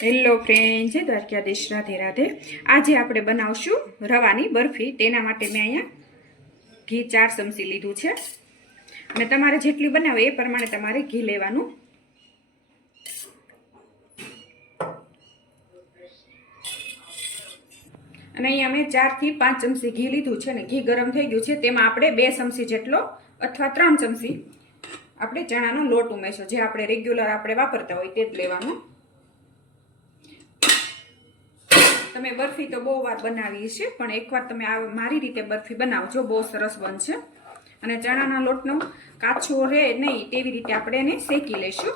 Hello friend, જય દ્વારકાધીશ, રાધે રાધે। આજે આપણે બનાવશું રવાની બરફી। તેના માટે મેં અહીંયા ઘી 4 ચમચી લીધું છે અને તમારે જેટલી બનાવે એ પ્રમાણે તમારે ઘી લેવાનું। અને અહીંયા મેં 4 થી 5 ચમચી ઘી લીધું છે અને ઘી ગરમ થઈ ગયું છે। તેમાં આપણે 2 ચમચી જેટલો અથવા 3 ચમચી આપણે ચણાનો લોટ ઉમેરશું। જે આપણે રેગ્યુલર આપણે વાપરતા હોય તે જ લેવાનું। તમે બરફી તો બહુ વાર બનાવી છે, પણ એકવાર તમે મારી રીતે બરફી બનાવજો, બહુ સરસ બનશે। અને ચણાના લોટનો કાચો રહે નહીં તેવી રીતે આપણે એને શેકી લઈશું।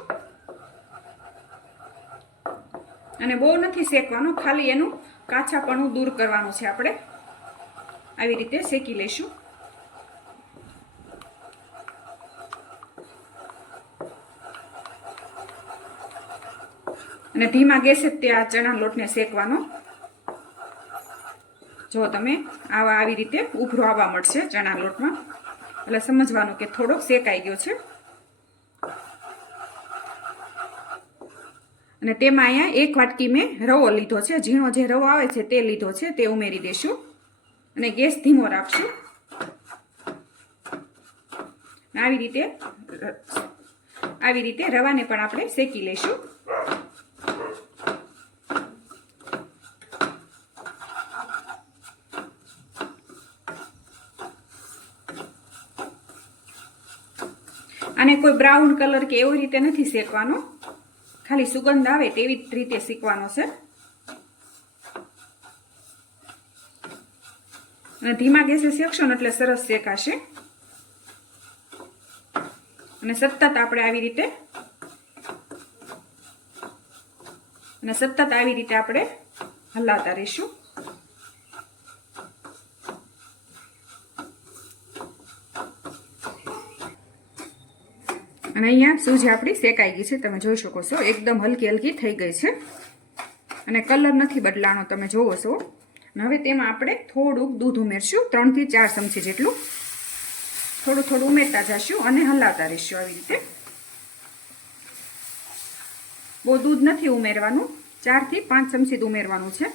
અને બહુ નથી શેકવાનું, ખાલી એનું કાચાપણું દૂર કરવાનું છે। આપણે આવી રીતે શેકી લઈશું। અને ધીમા ગેસે તે આ ચણા લોટને શેકવાનો। જો તમે આવી રીતે ઉભરો આવવા મળશે ચણા લોટમાં, એટલે સમજવાનું કે થોડોક શેકાઈ ગયો છે। અને તેમાં અહીંયા 1 વાટકી મેં રવો લીધો છે, ઝીણો જે રવો આવે છે તે લીધો છે, તે ઉમેરી દેશું અને ગેસ ધીમો રાખશું। આવી રીતે રવાને પણ આપણે શેકી લઈશું। આને કોઈ બ્રાઉન કલર કે એવી રીતે નથી શેકવાનો, ખાલી સુગંધ આવે તેવી જ રીતે શેકવાનો છે। અને ધીમા ગેસે શેકશો ને એટલે સરસ શેકાશે। અને સતત આપણે આવી રીતે આપણે હલાવતા રહીશું। અને અહીંયા સૂજી આપણી શેકાઈ ગઈ છે, તમે જોઈ શકો છો, એકદમ હલકી હલકી થઈ ગઈ છે અને કલર નથી બદલાનો, તમે જોવો છો। અને હવે તેમાં આપણે થોડુંક દૂધ ઉમેરશું, 3 થી 4 ચમચી જેટલું થોડું થોડું ઉમેરતા જશું અને હલાવતા રહીશું આવી રીતે। બહુ દૂધ નથી ઉમેરવાનું, 4 થી 5 ચમચી જ ઉમેરવાનું છે।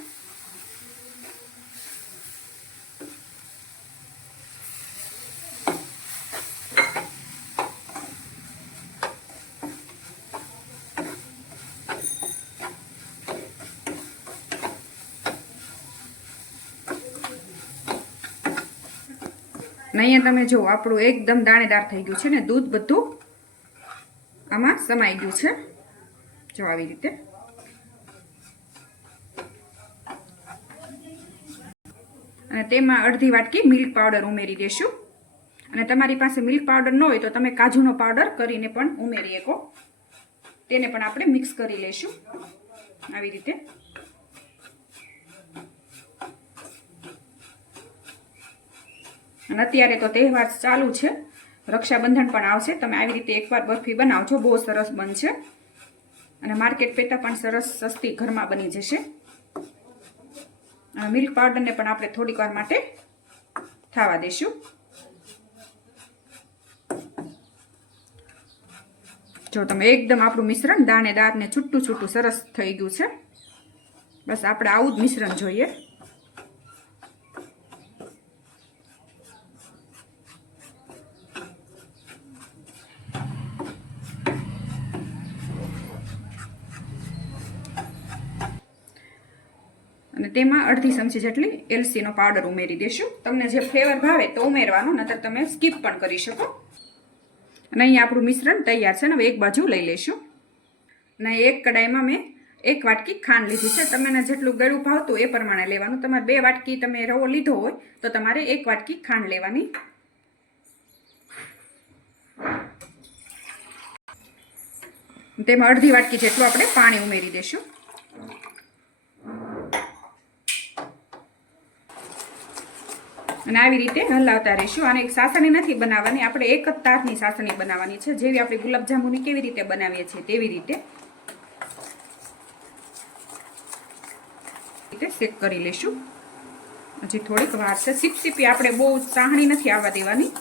અહીંયા તમે જો આપણું એકદમ દાણેદાર થઈ ગયું છે ને, દૂધ બધું આમાં સમાઈ ગયું છે, જો આવી રીતે। અને તેમાં અડધી વાટકી મિલ્ક પાવડર ઉમેરી દેશું। અને તમારી પાસે મિલ્ક પાવડર ન હોય તો તમે કાજુનો પાવડર કરીને પણ ઉમેરી શકો, તેને પણ આપણે મિક્સ કરી લઈશું આવી રીતે। અને અત્યારે તો તહેવાર ચાલુ છે, રક્ષાબંધન પણ આવશે, તમે આવી રીતે એકવાર બરફી બનાવજો, બહુ સરસ બનશે અને માર્કેટ પેટા પણ સરસ સસ્તી ઘરમાં બની જશે। અને મિલ્ક પાવડરને પણ આપણે થોડીક વાર માટે થવા દઈશું। જો તમે એકદમ આપણું મિશ્રણ દાણેદાર ને છૂટું છૂટું સરસ થઈ ગયું છે। બસ આપણે આવું જ મિશ્રણ જોઈએ। અને તેમાં અડધી ચમચી જેટલી એલચીનો પાવડર ઉમેરી દેશું। તમને જે ફ્લેવર ભાવે તો ઉમેરવાનો, નહીતર તમે સ્કીપ પણ કરી શકો। અને અહીંયા આપણું મિશ્રણ તૈયાર છે ને, હવે એક બાજુ લઈ લઈશું। અને એક કડાઈમાં મેં 1 વાટકી ખાંડ લીધી છે, તમને જેટલું ગળ્યું ભાવતું એ પ્રમાણે લેવાનું। તમારે 2 વાટકી તમે રવો લીધો હોય તો તમારે 1 વાટકી ખાંડ લેવાની। તેમાં અડધી વાટકી જેટલું આપણે પાણી ઉમેરી દઈશું। અને આવી રીતે હલાવતા રહીશું। આને એક સાસણી નથી બનાવવાની, આપણે એક જ તારની સાસણી બનાવવાની છે, જેવી આપણે ગુલાબજાંબુની કેવી રીતે બનાવીએ છીએ તેવી રીતે શેક કરી લઈશું। હજી થોડીક વાર છે, સીપસીપી આપણે બહુ ચાહણી નથી આવવા દેવાની।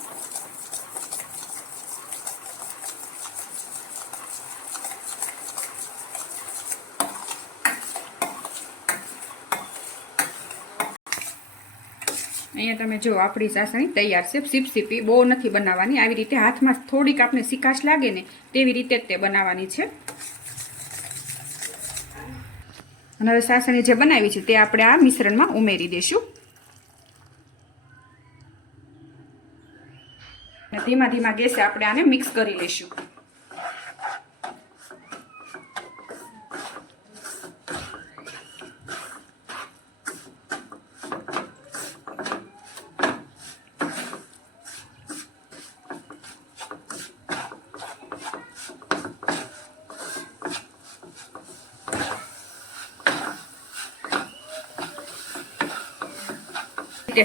અહીંયા તમે જો આપણી ચાસણી તૈયાર છે. સીપસીપી બહુ નથી બનાવવાની, આવી રીતે હાથમાં થોડીક આપણે સિકાશ લાગે ને તેવી રીતે જ તે બનાવવાની છે. અને હવે ચાસણી જે બનાવી છે તે આપણે આ મિશ્રણમાં ઉમેરી દઈશું. અને ધીમા ધીમા ગેસે આપણે આને મિક્સ કરી લઈશું.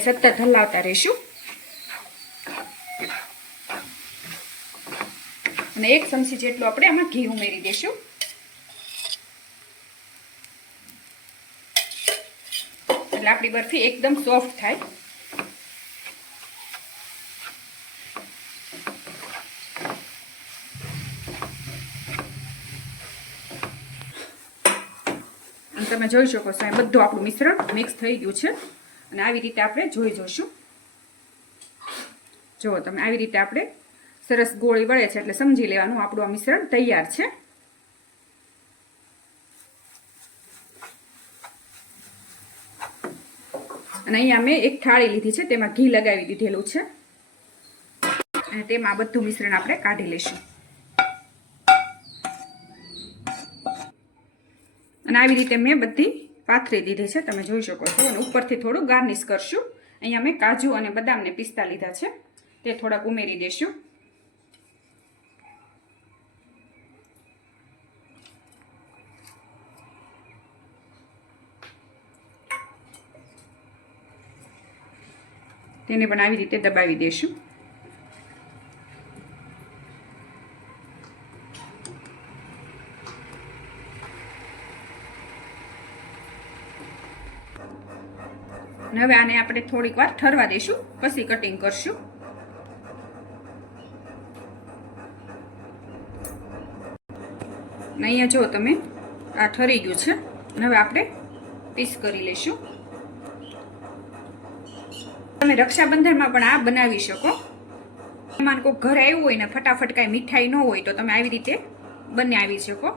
સતત હલાવતા રહીશું. અને 1 ચમચી જેટલું આપણે આમાં ઘી ઉમેરી દઈશું. એટલે આપણી બરફી એકદમ સોફ્ટ થાય. અને તમે જોઈ શકો છો બધું આપણું મિશ્રણ મિક્સ થઈ ગયું છે. અને આવી રીતે આપણે જોઈ જોઈશું. જુઓ તમે, આવી રીતે આપણે સરસ ગોળી વળે છે એટલે સમજી લેવાનું આપણું આ મિશ્રણ તૈયાર છે. અને અહીંયા મેં એક થાળી લીધી છે, તેમાં ઘી લગાવી દીધેલું છે. અને તેમાં બધું મિશ્રણ આપણે કાઢી લઈશું. અને આવી રીતે મેં બધી પાથરી દીધી છે, તમે જોઈ શકો છો. અને ઉપરથી થોડું ગાર્નિશ કરશું. અહીંયા મેં કાજુ અને બદામને પિસ્તા લીધા છે, તે થોડાક ઉમેરી દઈશું. તેને પણ આવી રીતે દબાવી દઈશું. અને હવે આને આપણે થોડીક વાર ઠરવા દઈશું, પછી કટિંગ કરશું. અને અહીંયા જો તમે, આ ઠરી ગયું છે. અને હવે આપણે પીસ કરી લઈશું. તમે રક્ષાબંધનમાં પણ આ બનાવી શકો. મહેમાન કોઈ ઘરે આવ્યું હોય ને ફટાફટ કાંઈ મીઠાઈ ન હોય તો તમે આવી રીતે બનાવી શકો.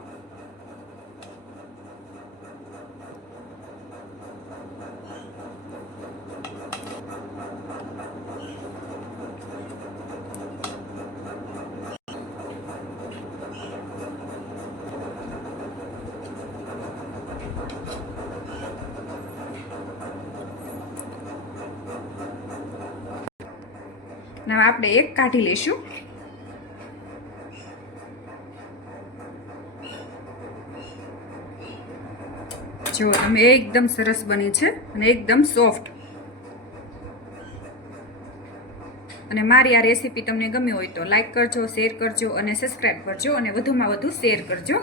હવે આપણે એક કાઢી લઈશું. જો તમે, એકદમ સરસ બની છે અને એકદમ સોફ્ટ. અને મારી આ રેસીપી તમને ગમી હોય તો લાઈક કરજો, શેર કરજો અને સબસ્ક્રાઈબ કરજો. અને વધુમાં વધુ શેર કરજો.